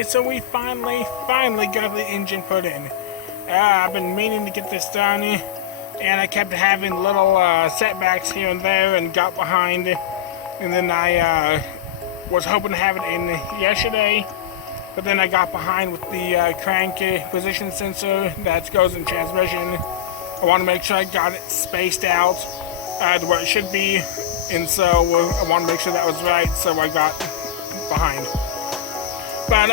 Okay, so we finally got the engine put in. I've been meaning to get this done, and I kept having little setbacks here and there and got behind. And then I was hoping to have it in yesterday, but then I got behind with the crank position sensor that goes in transmission. I want to make sure I got it spaced out to where it should be, and so I want to make sure that was right, so I got behind. But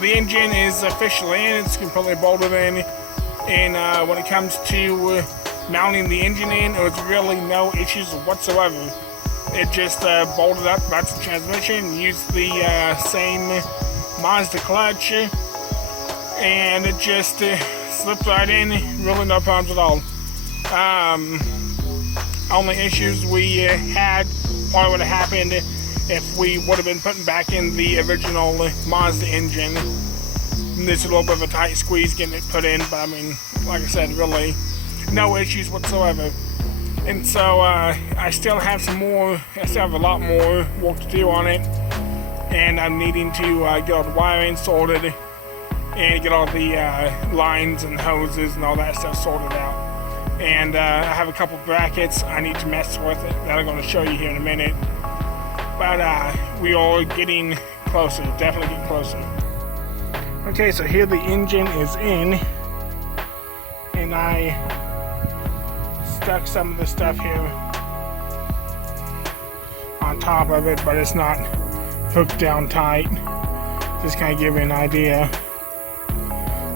the engine is officially in, it's completely bolted in, and when it comes to mounting the engine in, there was really no issues whatsoever. It just bolted up, that's the transmission, used the same Mazda clutch, and it just slipped right in, really no problems at all. Only issues we had probably would have happened if we would have been putting back in the original Mazda engine. There's a little bit of a tight squeeze getting it put in, but I mean, like I said, really no issues whatsoever. And so I still have a lot more work to do on it, and I'm needing to get all the wiring sorted and get all the lines and hoses and all that stuff sorted out. And I have a couple brackets I need to mess with that I'm going to show you here in a minute. But we are getting closer, definitely getting closer. Okay, so here the engine is in, and I stuck some of the stuff here on top of it, but it's not hooked down tight. Just kind of give you an idea.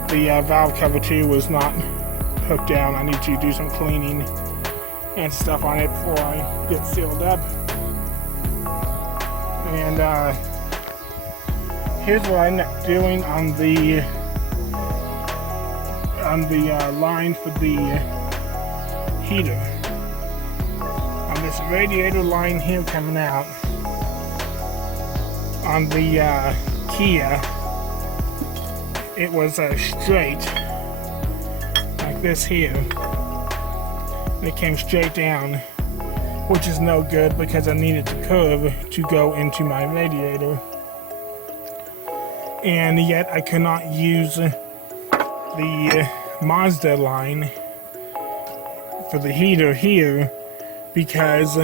The valve cover too was not hooked down. I need to do some cleaning and stuff on it before I get sealed up. And here's what I ended up doing on the line for the heater. On this radiator line here coming out on the Kia, it was straight like this here. It came straight down, which is no good because I needed the curve to go into my radiator. And yet I could not use the Mazda line for the heater here because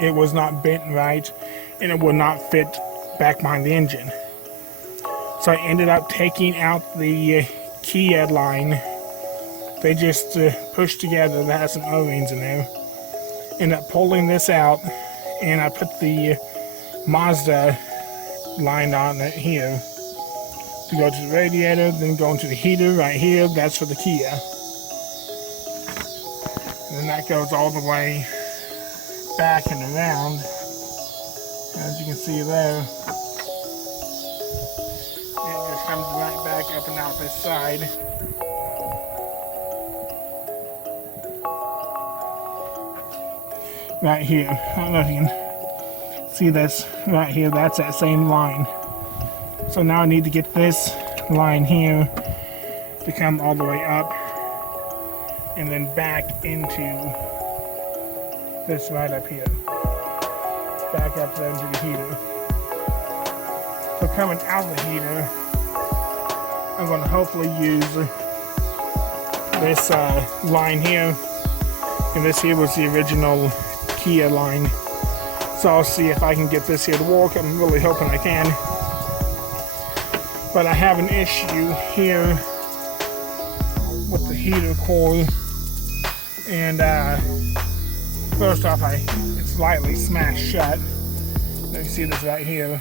it was not bent right and it would not fit back behind the engine. So I ended up taking out the Kia line. They just pushed together, that has some O-rings in there. Ended up pulling this out, and I put the Mazda line on it here to go to the radiator, then go into the heater right here. That's for the Kia. And then that goes all the way back and around, as you can see there. It just comes right back up and out this side. Right here, I don't know if you can see this right here, that's that same line. So now I need to get this line here to come all the way up and then back into this right up here. Back up there into the heater. So coming out of the heater, I'm going to hopefully use this line here. And this here was the original Kia line. So I'll see if I can get this here to work. I'm really hoping I can. But I have an issue here with the heater core. And first off, it's slightly smashed shut. You see this right here,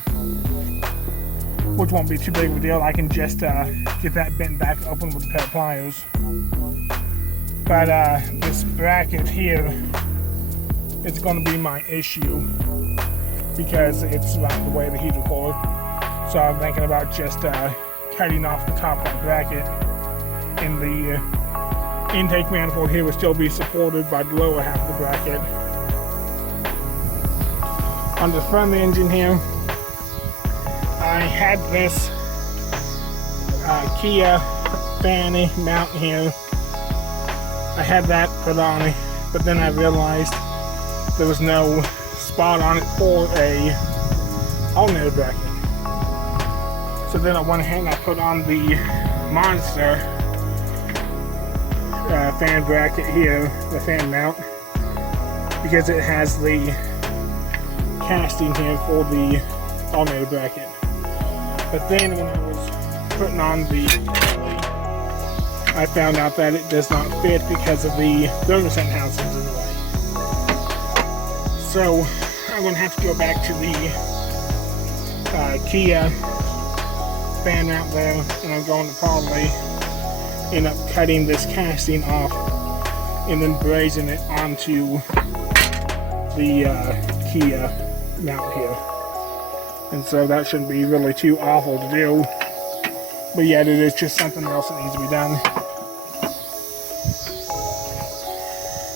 which won't be too big of a deal. I can just get that bent back open with a pair of pliers. But this bracket here is going to be my issue because it's right the way of the heater core. So I'm thinking about just cutting off the top of that bracket, and the intake manifold here will still be supported by the lower half of the bracket. On the front of the engine here, I had this Kia fan mount here. I had that put on, but then I realized there was no spot on it for a alternator bracket. So then I went ahead and I put on the Mazda fan bracket here, the fan mount, because it has the casting here for the alternator bracket. But then when I was putting on the Harley, I found out that it does not fit because of the thermostat housings in the way. So I'm going to have to go back to the Kia fan mount there, and I'm going to probably end up cutting this casting off and then brazing it onto the Kia mount here. And so that shouldn't be really too awful to do. But yeah, it is just something else that needs to be done.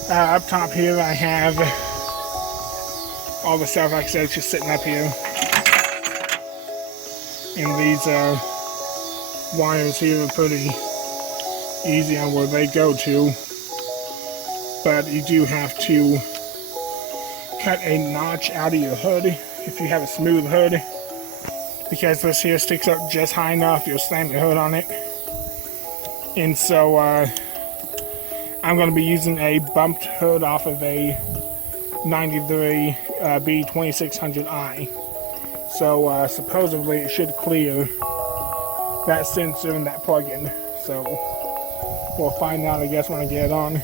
Up top here I have all the stuff, like I said, it's just sitting up here. And these wires here are pretty easy on where they go to. But you do have to cut a notch out of your hood if you have a smooth hood, because this here sticks up just high enough, you'll slam your hood on it. And so I'm going to be using a bumped hood off of a 93 B2200i. So supposedly it should clear that sensor and that plug-in. So we'll find out, I guess, when I get it on.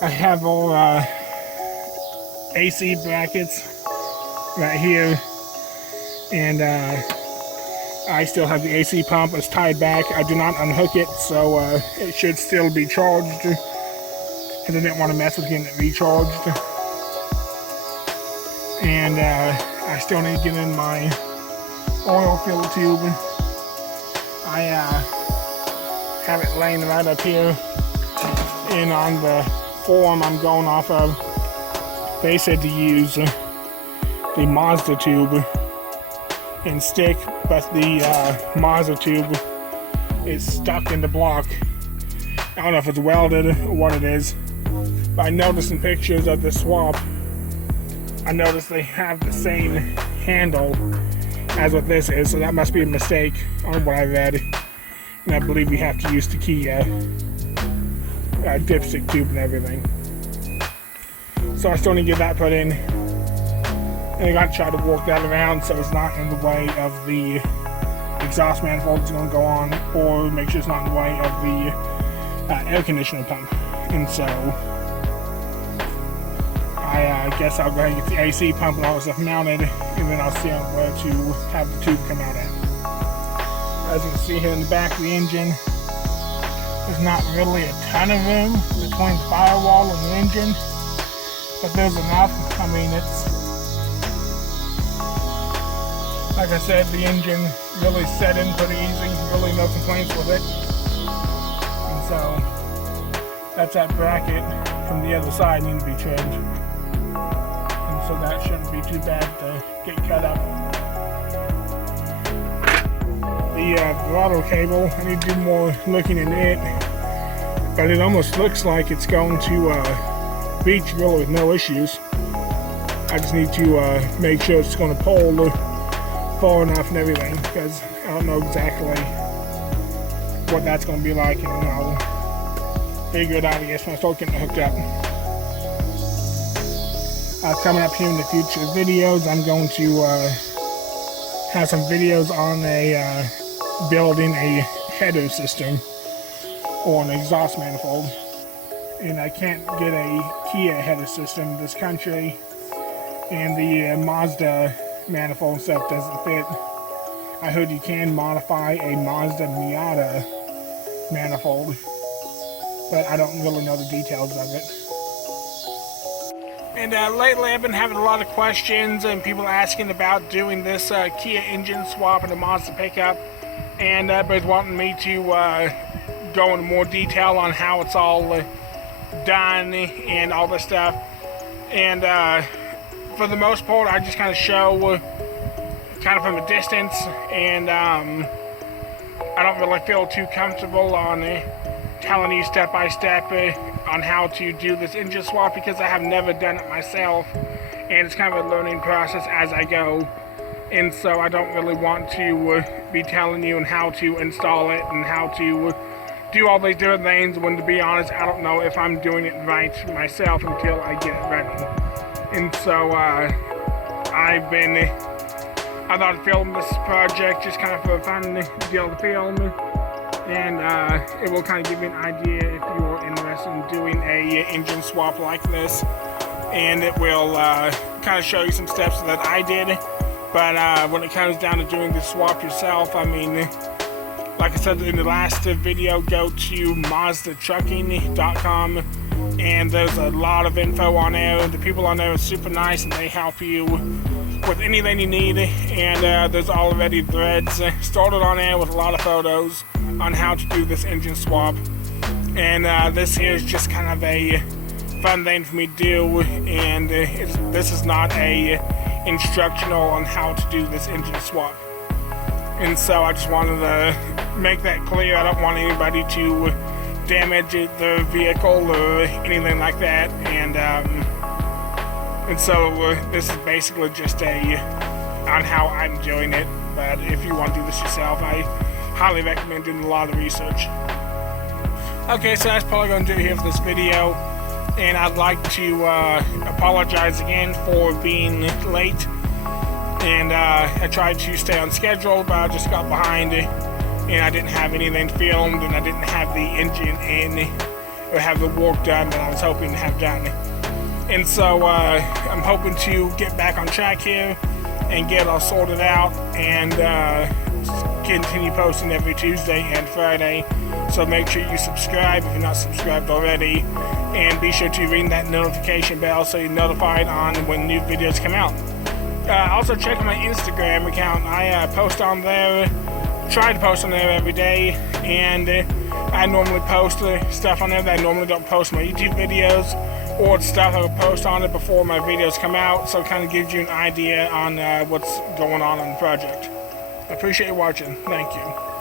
I have all AC brackets right here, and I still have the AC pump. It's tied back. I do not unhook it, so it should still be charged, because I didn't want to mess with getting it recharged. And I still need to get in my oil fill tube. I have it laying right up here, and on the form I'm going off of, they said to use the Mazda tube and stick, but the Mazda tube is stuck in the block. I don't know if it's welded or what it is, but I noticed in pictures of the swap, I noticed they have the same handle as what this is, so that must be a mistake on what I read. And I believe you have to use the Kia dipstick tube and everything. So I still need to get that put in, and I got to try to work that around so it's not in the way of the exhaust manifold that's going to go on, or make sure it's not in the way of the air conditioner pump. And so I guess I'll go ahead and get the AC pump and all that stuff mounted, and then I'll see where to have the tube come out at. As you can see here in the back of the engine, there's not really a ton of room between the firewall and the engine, but there's enough. I mean, it's, like I said, the engine really set in pretty easy, really no complaints with it. And so that's that bracket from the other side needs to be trimmed. And so that shouldn't be too bad to get cut up. The throttle cable, I need to do more looking into it, but it almost looks like it's going to reach really with no issues. I just need to make sure it's going to pull far enough and everything, because I don't know exactly what that's going to be like, and I'll figure it out, I guess, when I start getting it hooked up. Coming up here in the future videos, I'm going to have some videos on building a header system or an exhaust manifold. And I can't get a Kia header system in this country, and the Mazda manifold and stuff doesn't fit. I heard you can modify a Mazda Miata manifold, but I don't really know the details of it. And lately I've been having a lot of questions and people asking about doing this Kia engine swap in a Mazda pickup, and everybody's wanting me to go into more detail on how it's all done and all this stuff. And for the most part, I just kind of show kind of from a distance, and I don't really feel too comfortable on telling you step by step on how to do this engine swap, because I have never done it myself, and it's kind of a learning process as I go. and so I don't really want to be telling you how to install it and how to do all these different things, when to be honest, I don't know if I'm doing it right myself until I get it ready. And so I thought I'd film this project just kind of for a fun deal to film, and it will kind of give you an idea if you're interested in doing a engine swap like this, and it will kind of show you some steps that I did. But when it comes down to doing the swap yourself, I mean, like I said in the last video, go to MazdaTrucking.com, and there's a lot of info on there. The people on there are super nice, and they help you with anything you need. And there's already threads started on there with a lot of photos on how to do this engine swap. And this here is just kind of a fun thing for me to do, and this is not a instructional on how to do this engine swap. And so I just wanted to make that clear. I don't want anybody to damage the vehicle or anything like that. And so this is basically just on how I'm doing it. But if you want to do this yourself, I highly recommend doing a lot of research. Okay, so that's probably going to do it here for this video. And I'd like to apologize again for being late. And I tried to stay on schedule, but I just got behind, and I didn't have anything filmed, and I didn't have the engine in, or have the work done that I was hoping to have done. And so I'm hoping to get back on track here and get it all sorted out, and continue posting every Tuesday and Friday. So make sure you subscribe if you're not subscribed already, and be sure to ring that notification bell so you're notified on when new videos come out. Also check my Instagram account. I post on there, try to post on there every day, and I normally post stuff on there that I normally don't post my YouTube videos, or stuff I will post on it before my videos come out, so it kind of gives you an idea on what's going on the project. I appreciate you watching. Thank you.